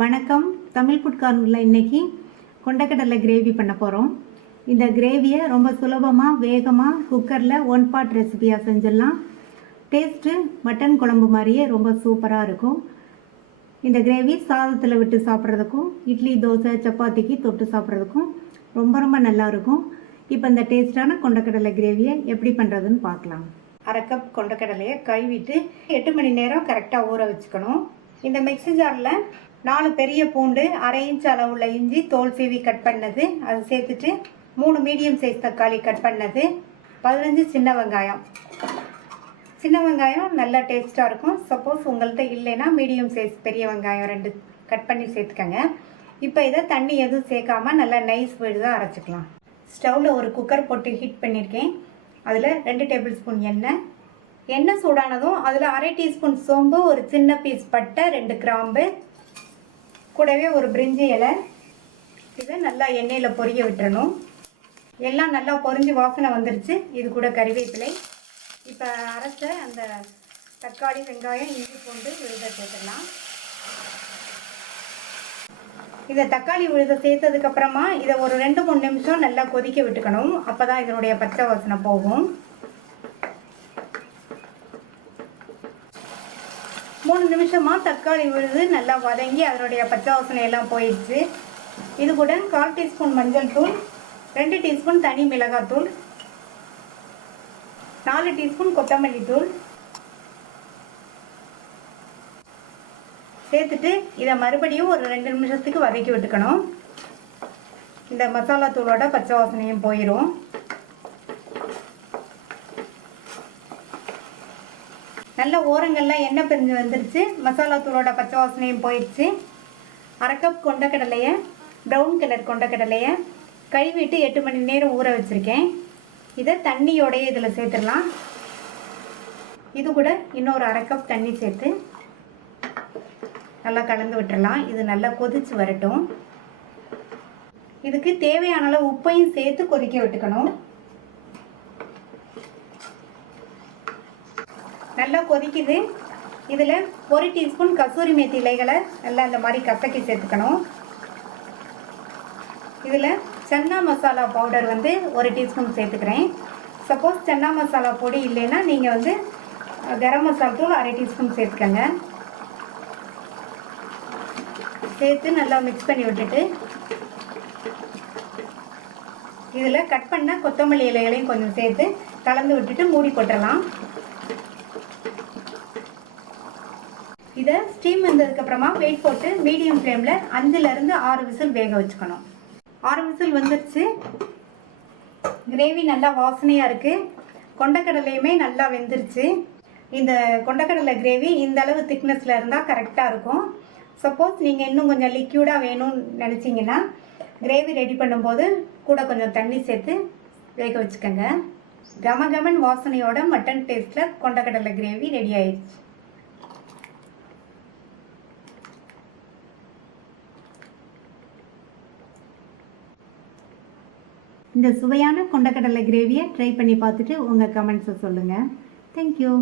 வணக்கம். தமிழ் ஃபுட் கார்னரில் இன்றைக்கி கொண்டக்கடலை கிரேவி பண்ண போகிறோம். இந்த கிரேவியை ரொம்ப சுலபமாக வேகமாக குக்கரில் 1 பாட் ரெசிபியாக செஞ்சிடலாம். டேஸ்ட்டு மட்டன் குழம்பு மாதிரியே ரொம்ப சூப்பராக இருக்கும். இந்த கிரேவி சாதத்தில் விட்டு சாப்பிட்றதுக்கும் இட்லி தோசை சப்பாத்திக்கு தொட்டு சாப்பிட்றதுக்கும் ரொம்ப நல்லாயிருக்கும். இப்போ இந்த டேஸ்டான கொண்டக்கடலை கிரேவியை எப்படி பண்ணுறதுன்னு பார்க்கலாம். 1/2 கப் கொண்டக்கடலையை கழுவிட்டு 8 மணி நேரம் கரெக்டாக ஊற வச்சுக்கணும். இந்த மிக்ஸி ஜாரில் 4 பெரிய பூண்டு, 1/2 இன்ச் அளவுள்ள இஞ்சி தோல் சீவி கட் பண்ணது அது சேர்த்துட்டு 3 மீடியம் சைஸ் தக்காளி கட் பண்ணது, 15 சின்ன வெங்காயம். சின்ன வெங்காயம் நல்லா டேஸ்ட்டாக இருக்கும். சப்போஸ் உங்கள்கிட்ட இல்லைன்னா மீடியம் சைஸ் பெரிய வெங்காயம் 2 கட் பண்ணி சேர்த்துக்கங்க. இப்போ இதை தண்ணி எதுவும் சேர்க்காம நல்லா நைஸ் விழுதாக அரைச்சிக்கலாம். ஸ்டவ்வில் ஒரு குக்கர் போட்டு ஹீட் பண்ணியிருக்கேன். அதில் 2 டேபிள் ஸ்பூன் எண்ணெய் சூடானதும் அதில் 1/2 டீஸ்பூன் சோம்பு, ஒரு சின்ன பீஸ் பட்டை, 2 கிராம்பு, கூடவே ஒரு பிரிஞ்சி இலை. இதை நல்லா எண்ணெயில் பொரிய விட்டுறணும். எல்லாம் நல்லா பொரிஞ்சு வாசனை வந்துருச்சு. இது கூட கறிவேப்பிலை. இப்போ அரைச்ச அந்த தக்காளி, வெங்காயம், இஞ்சி பூண்டு விழுத சேர்த்துடலாம். இதை தக்காளி விழுத சேர்த்ததுக்கப்புறமா இதை ஒரு 2-3 நிமிஷம் நல்லா கொதிக்க விட்டுக்கணும். அப்போ தான் இதனுடைய பச்சை வாசனை போகும். 3 நிமிஷமாக தக்காளி விழுது நல்லா வதங்கி அதனுடைய பச்சை வாசனை எல்லாம் போயிடுச்சு. இது கூட 1/4 டீஸ்பூன் மஞ்சள் தூள், 2 டீஸ்பூன் தனி மிளகாத்தூள், 4 டீஸ்பூன் கொத்தமல்லி தூள் சேர்த்துட்டு இதை மறுபடியும் ஒரு 2 நிமிஷத்துக்கு வதக்கி விட்டுக்கணும். இந்த மசாலா தூளோட பச்சை வாசனையும் போயிடும். நல்ல ஓரங்கள்லாம் எண்ணெய் பிரிஞ்சு வந்துருச்சு. மசாலா தூளோட பச்சை வாசனையும் போயிடுச்சு. 1/2 கப் கொண்டக்கடலையை, ப்ரௌன் கலர் கொண்டக்கடலையை கழுவிட்டு 8 மணி நேரம் ஊற வச்சுருக்கேன். இதை தண்ணியோடைய இதில் சேர்த்துடலாம். இது கூட இன்னொரு 1/2 கப் தண்ணி சேர்த்து நல்லா கலந்து விட்டுடலாம். இது நல்லா கொதிச்சு வரட்டும். இதுக்கு தேவையான அளவு உப்பையும் சேர்த்து கொதிக்க விட்டுக்கணும். நல்லா கொதிக்குது. இதில் 1 டீஸ்பூன் கஸ்தூரி மேத்தி இலைகளை நல்லா இந்த மாதிரி கசக்கி சேர்த்துக்கணும். இதில் சன்னா மசாலா பவுடர் 1 டீஸ்பூன் சேர்த்துக்கிறேன். சப்போஸ் சன்னா மசாலா பொடி இல்லைன்னா நீங்கள் கரம் மசாலா தூள் 1/2 டீஸ்பூன் சேர்த்துக்கங்க. சேர்த்து நல்லா மிக்ஸ் பண்ணி விட்டுட்டு இதில் கட் பண்ண கொத்தமல்லி இலைகளையும் கொஞ்சம் சேர்த்து கலந்து விட்டுட்டு மூடி போட்டுடலாம். இதை ஸ்டீம் வந்ததுக்கப்புறமா வெயிட் போட்டு மீடியம் ஃப்ளேமில் 5லேருந்து 6 விசில் வேக வச்சுக்கணும். 6 விசில் வந்துடுச்சு. கிரேவி நல்லா வாசனையாக இருக்குது. கொண்டக்கடலையுமே நல்லா வெந்துருச்சு. இந்த கொண்டக்கடலை கிரேவி இந்த அளவு திக்னஸில் இருந்தால் கரெக்டாக இருக்கும். சப்போஸ் நீங்கள் இன்னும் கொஞ்சம் லிக்யூடாக வேணும்னு நினச்சிங்கன்னா கிரேவி ரெடி பண்ணும்போது கூட கொஞ்சம் தண்ணி சேர்த்து வேக வச்சுக்கோங்க. கமகமன் வாசனையோட மட்டன் டேஸ்ட்டில் கொண்டக்கடலை கிரேவி ரெடி ஆயிடுச்சு. இந்த சுவையான கொண்டக்கடலை கிரேவியை ட்ரை பண்ணி பார்த்துட்டு உங்கள் கமெண்ட்ஸை சொல்லுங்கள். தேங்க்யூ.